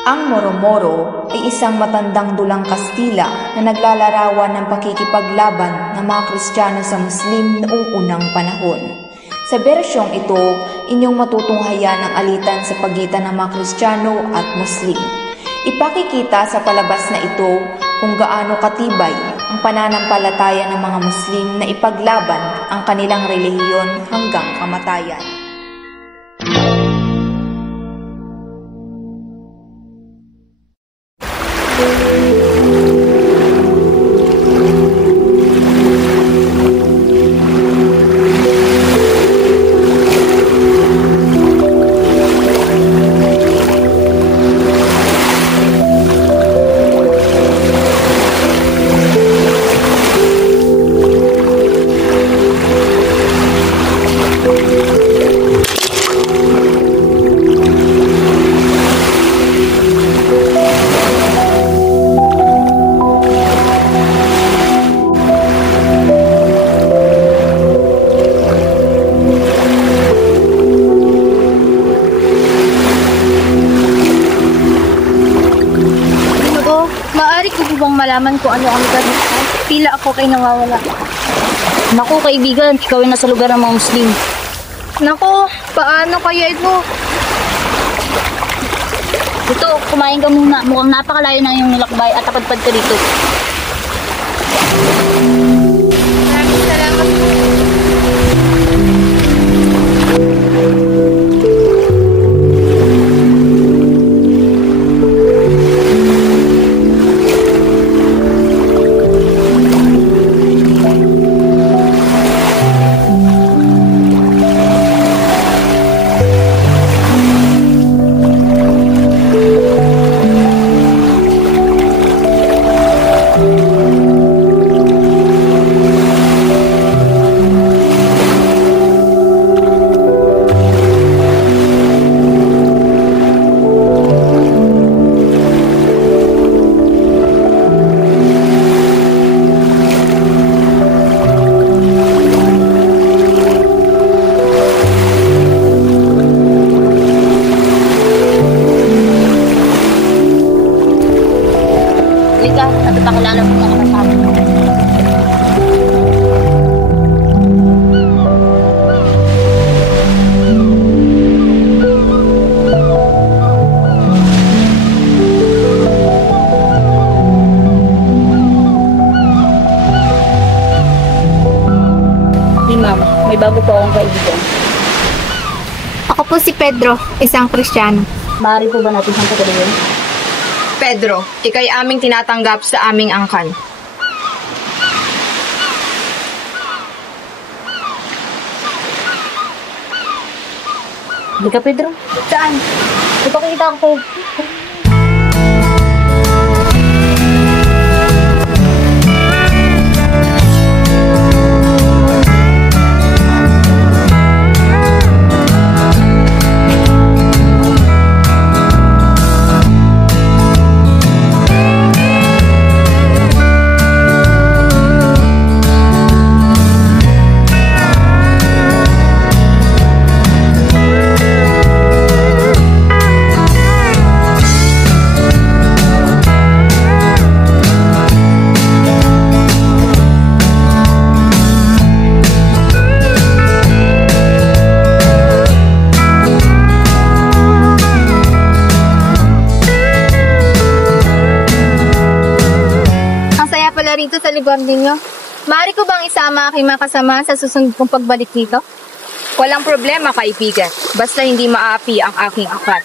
Ang Moro-Moro ay isang matandang dulang Kastila na naglalarawan ng pakikipaglaban ng mga Kristiyano sa Muslim noong unang panahon. Sa bersyong ito, inyong matutunghayan ang alitan sa pagitan ng mga Kristiyano at Muslim. Ipakikita sa palabas na ito kung gaano katibay ang pananampalataya ng mga Muslim na ipaglaban ang kanilang relihiyon hanggang kamatayan. Malaman ko ano ang lugar nito. Pila ako kay nawawala. Naku, kaibigan, ikaw ay nasa lugar ng mga Muslim. Naku, paano kaya ito? Ito, kumain ka muna. Mukhang napakalayo ng iyong nilakbay at tapadpad ka dito. Maraming salamat po. Napapakilala mo mga kasama. Ma'am, may bago po akong kaibigan. Ako po si Pedro, isang Kristiyano. Maaari po ba natin siyang patuloyin? Pedro, ikay aming tinatanggap sa aming angkan. Hindi ka, Pedro? Saan? Ipakita ko. Rito sa lugar ninyo. Maaari ko bang isama aking mga kasama sa susunod kong pagbalik dito? Walang problema, kaibigan. Basta hindi maapi ang aking angkan.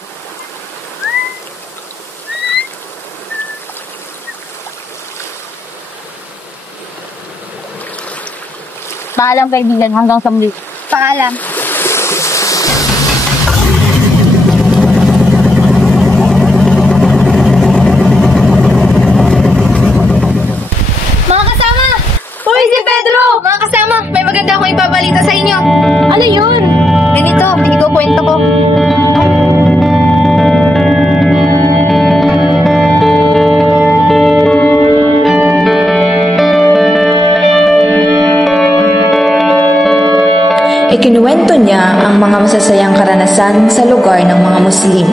Paalam, kaibigan, hanggang sa muli. Paalam. Mga kasama, may maganda akong ibabalita sa inyo. Ano yun? Ganito, ikukwento ko. Ikinuwento niya ang mga masasayang karanasan sa lugar ng mga Muslim.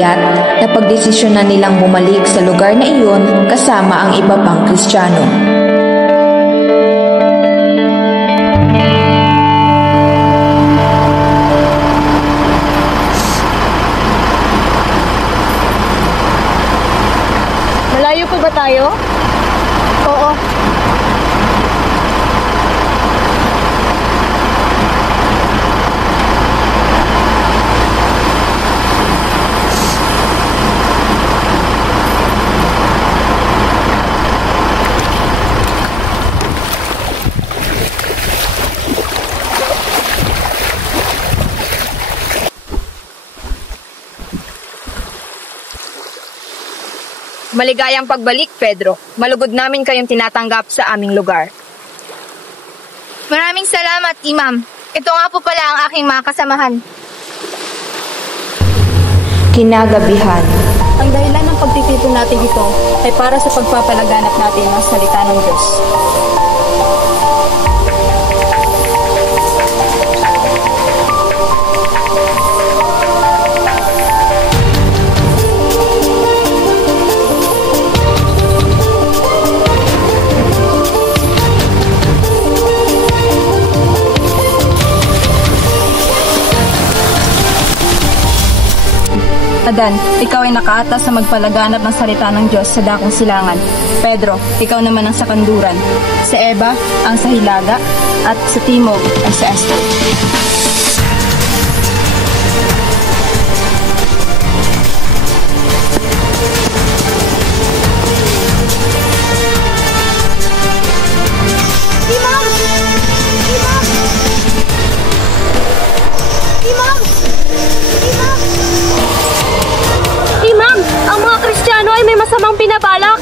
kaya't napagdesisyonan nilang bumalik sa lugar na iyon kasama ang iba pang Kristiyano. Malayo po ba tayo? Oo. Maligayang pagbalik, Pedro. Malugod namin kayong tinatanggap sa aming lugar. Maraming salamat, Imam. Ito nga po pala ang aking mga kasamahan. Kinagabihan, Ang dahilan ng pagtitipon natin ito ay para sa pagpapalaganap natin ng salita ng Diyos. Adan, ikaw ay nakaatas sa magpalaganap ng salita ng Diyos sa dakong silangan. Pedro, ikaw naman ang sa kanduran. Si Eva, ang sa hilaga, at sa timog ay si Esther. Imam, ang mga Kristiyano ay may masamang binabalak.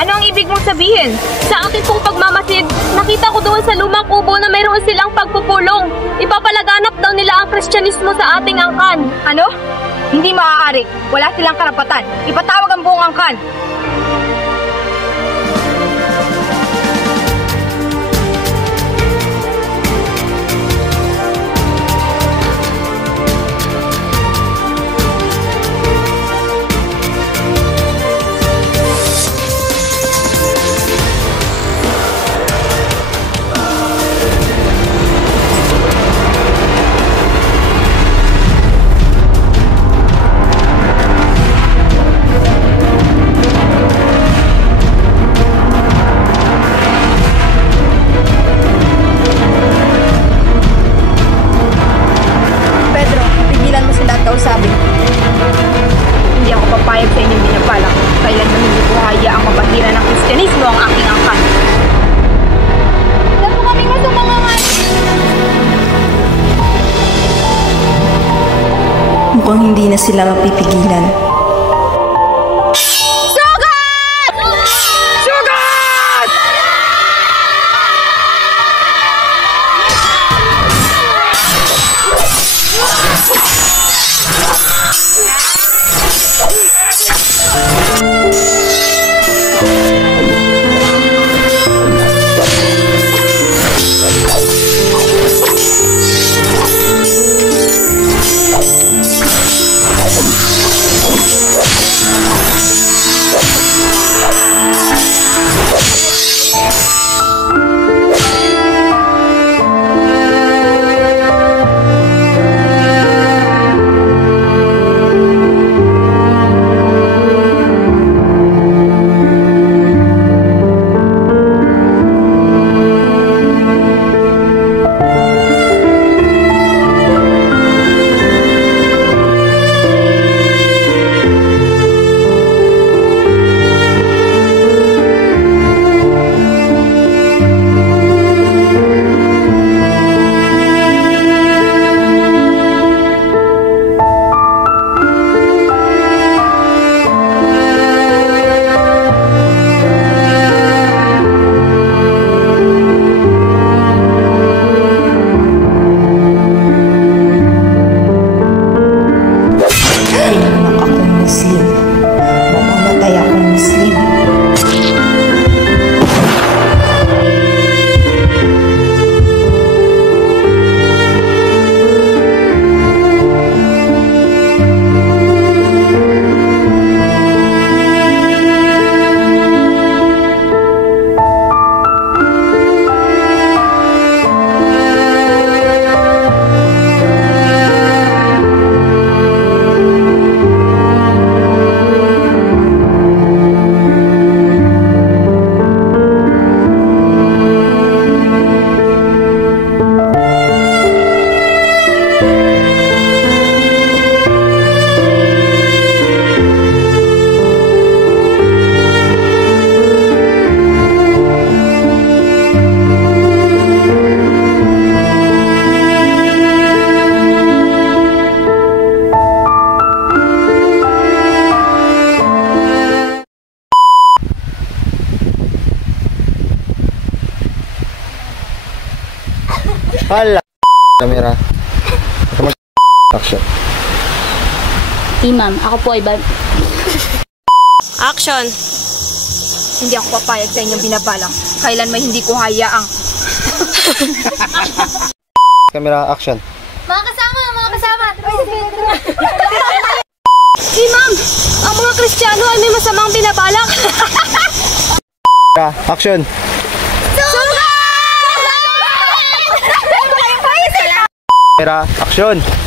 Ano ang ibig mong sabihin? Sa akin pong pagmamasid, nakita ko doon sa lumang kubo na mayroon silang pagpupulong. Ipapalaganap daw nila ang Kristyanismo sa ating angkan. Ano? Hindi maaari. Wala silang karapatan. Ipatawag ang buong angkan. mukhang hindi na sila mapipigilan. Hala! Camera. Action. Ma'am, ako po ay Action! Hindi ako papayag sa inyong binabalang. Kailan may hindi ko hayaang. Camera, action. Mga kasama! Ay, si Pedro! Ma'am! Ang mga Kristiyano ay may masamang binabalak. Camera, action. Camera, action.